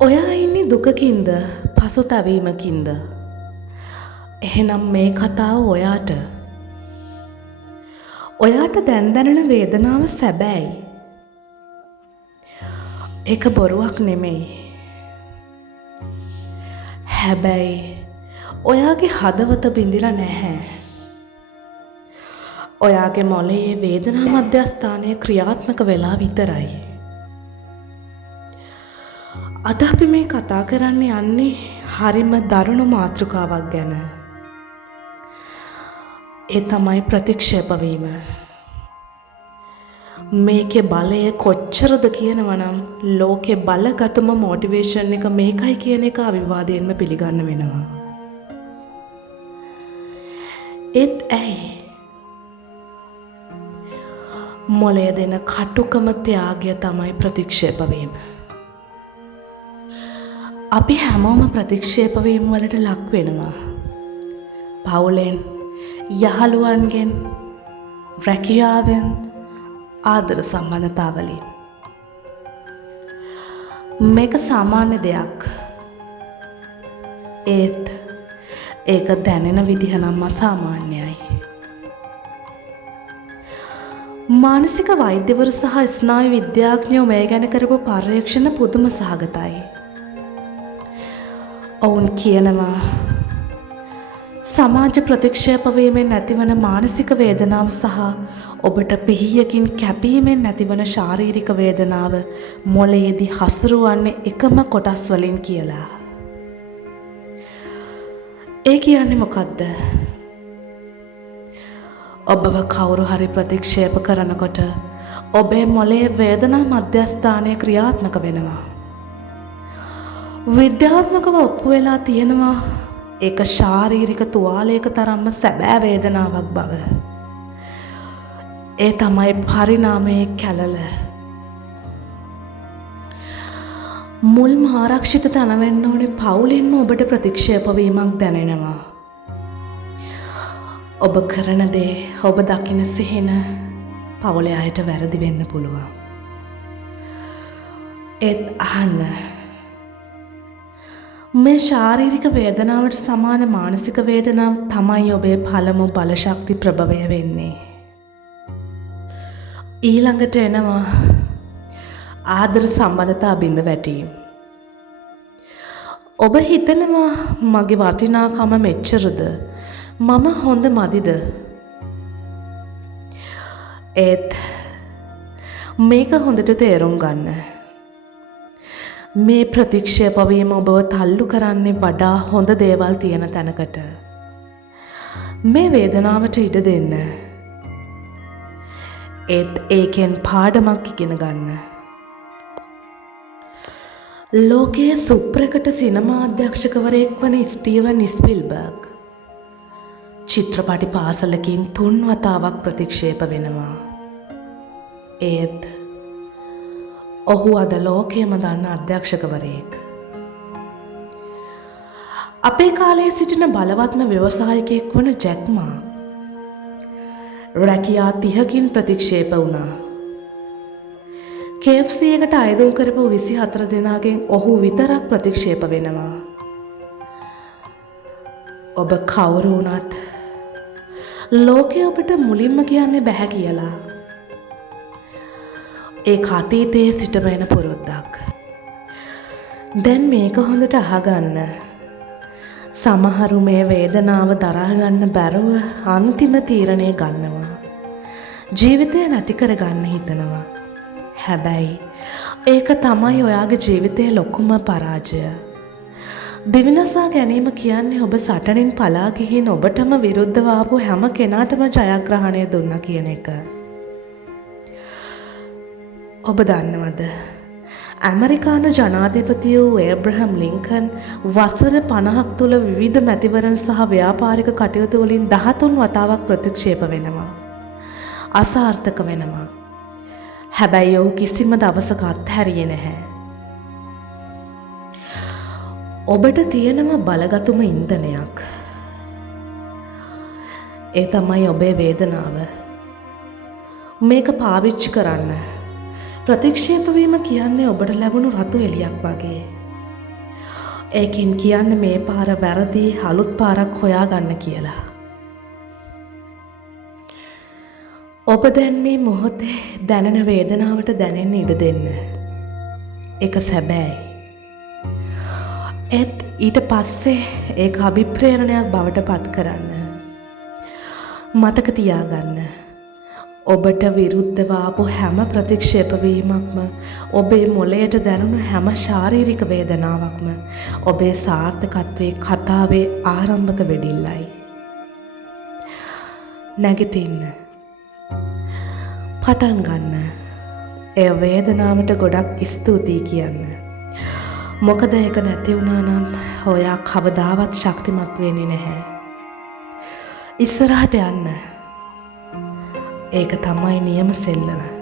ඔයා ඉන්නේ දුකකින්ද පසුතැවීමකින්ද? එහෙනම් මේ කතාව ඔයාට. ඔයාට දැන් දැනෙන වේදනාව සැබෑයි. ඒක බොරුවක් නෙමෙයි. හැබැයි ඔයාගේ හදවත බිඳිලා නැහැ. ඔයාගේ මොළයේ වේදනා මධ්‍යස්ථානය ක්‍රියාත්මක වෙලා විතරයි. අද අපි මේ කතා කරන්න යන්නේ හරිම දරුණු මාතෘකාවක් ගැන. ඒ තමයි ප්‍රතික්ෂේප වීම. මේකේ බලය කොච්චරද කියනවනම් ලෝකේ බලගතම මොටිවේෂන් එක මේකයි කියන එක අවිවාදයෙන්ම පිළිගන්න වෙනවා. ඒත් ඇයි? මොළය දෙන කටුකම ත්‍යාගය තමයි ප්‍රතික්ෂේප වීම. අපි හැමෝම ප්‍රතික්ෂේප වීම වලට ලක් වෙනවා. පවුලෙන්, යහළුවන්ගෙන්, රැකියාවෙන්, ආදර සම්බන්ධතාවලින්. මේක සාමාන්‍ය දෙයක්. ඒත් ඒක දැනෙන විදිහ නම් අසාමාන්‍යයි. මානසික වෛද්‍යවරු සහ ස්නායු විද්‍යාඥයෝ මේ ගැන කරපු පර්යේෂණ පුදුම සහගතයි. ඔවුන් කියනවා සමාජ ප්‍රතික්ෂේප වීමෙන් ඇතිවන මානසික වේදනාව සහ ඔබට පිහියකින් කැපීමෙන් නැතිවන ශාරීරික වේදනාව මොළයේදී හසුරුවන්නේ එකම කොටස් වලින් කියලා. ඒ කියන්නේ මොකද්ද? ඔබව කවුරු හරි ප්‍රතික්ෂේප කරනකොට ඔබේ මොළයේ වේදනා මධ්‍යස්ථානය ක්‍රියාත්මක වෙනවා. විද්‍යාත්මකව ඔප්පු වෙලා තියෙනවා ඒක ශාරීරික තුවාලයක තරම්ම සැබෑ වේදනාවක් බව. ඒ තමයි පරිණාමයේ කැලල. මුල්ම ආරක්ෂිත තැන වෙන්න ඕනේ පවුලින්ම ඔබට ප්‍රතික්ෂේප වීමක් දැනෙනවා. ඔබ කරන දේ ඔබ දකින සිහින පවුලේ අයට වැරදි වෙන්න පුළුවන්. ඒත් අහන්න, මේ ශාරීරික වේදනාවට සමාන මානසික වේදනාව තමයි ඔබේ පළමු බලශක්ති ප්‍රභවය වෙන්නේ. ඊළඟට එනවා ආදර සම්බන්ධතා බිඳ වැටීම. ඔබ හිතනවා මගේ වටිනාකම මෙච්චරද? මම හොඳ මදිද? ඒත් මේක හොඳට තේරුම් ගන්න. මේ ප්‍රතික්ෂේප වීම ඔබව තල්ලු කරන්නේ වඩා හොඳ දේවල් තියෙන තැනකට. මේ වේදනාවට ඉඩ දෙන්න. ඒත් ඒකෙන් පාඩමක් ඉගෙන ගන්න. ලෝකයේ සුප්‍රකට සිනමා අධ්‍යක්ෂකවරයෙක් වන ස්ටීවන් ස්පිල්බර්ග් චිත්‍රපටි පාසලකින් 3 වතාවක් ප්‍රතික්ෂේප වෙනවා. ඒත් ඔහු අද ලෝකයම දන්න අධ්‍යක්ෂකවරයෙක්. අපේ කාලයේ සිටින බලවත්ම ව්‍යවසායකයෙක් වන ජැක් මා රැකියා 30කින් ප්‍රතික්ෂේප වුණා. KFC එකට අයදුම් කරපු 24 දෙනාගෙන් ඔහු විතරක් ප්‍රතික්ෂේප වෙනවා. ඔබ කවුරු වුණත් ලෝකය ඔබට මුලින්ම කියන්නේ බැහැ කියලා. ඒ අතීතයේ සිටම එන පුරුද්දක්. දැන් මේක හොඳට අහගන්න. සමහරු මේ වේදනාව දරා ගන්න බැරුව අන්තිම තීරණය ගන්නවා. ජීවිතය නැති කර ගන්න හිතනවා. හැබැයි ඒක තමයි ඔයාගේ ජීවිතයේ ලොකුම පරාජය. දිවිනසා ගැනීම කියන්නේ ඔබ සටනින් පලා ගිහින් ඔබටම විරුද්ධව ආපු හැම කෙනාටම ජයග්‍රහණය දුන්නා කියන එක. ඔබ දන්නවද? ඇමරිකානු ජනාධිපති වූ ඒබ්‍රහම් ලින්කන් වසර 50ක් තුළ විවිධ මැතිවරණ සහ ව්‍යාපාරික කටයුතු වලින් 13 වතාවක් ප්‍රතික්ෂේප වෙනවා. අසාර්ථක වෙනවා. හැබැයි ඔහු කිසිම දවසක අත්හැරියේ නැහැ. ඔබට තියෙනම බලගතුම ඉන්ධනයක්. ඒ තමයි ඔබේ වේදනාව. මේක පාවිච්චි කරන්න. ප්‍රතික්ෂේප වීම කියන්නේ ඔබට ලැබුණු රතු එළියක් වගේ. ඒකෙන් කියන්න මේ පාර වැරදි අලුත් පාරක් හොයාගන්න කියලා. ඔබ දැන් මේ මොහොතේ දැනෙන වේදනාවට දැනෙන්න ඉඩ දෙන්න. ඒක සැබෑයි. ඒත් ඊට පස්සේ ඒක අභිප්‍රේරණයක් බවට පත් කරන්න. මතක තියාගන්න. ඔබට විරුද්ධව ආපු හැම ප්‍රතික්ෂේපවීමක්ම ඔබේ මොළයට දැනුණු හැම ශාරීරික වේදනාවක්ම ඔබේ සාර්ථකත්වයේ කතාවේ ආරම්භක වෙඩිල්ලයි. නැගිටින්න. පටන් ගන්න. එය වේදනාවට ගොඩක් ස්තුතියි කියන්න. මොකද ඒක නැති වුණා නම් ඔයා කවදාවත් ශක්තිමත් වෙන්නේ නැහැ. ඉස්සරහට යන්න. ඒක තමයි නියම සෙල්ලම.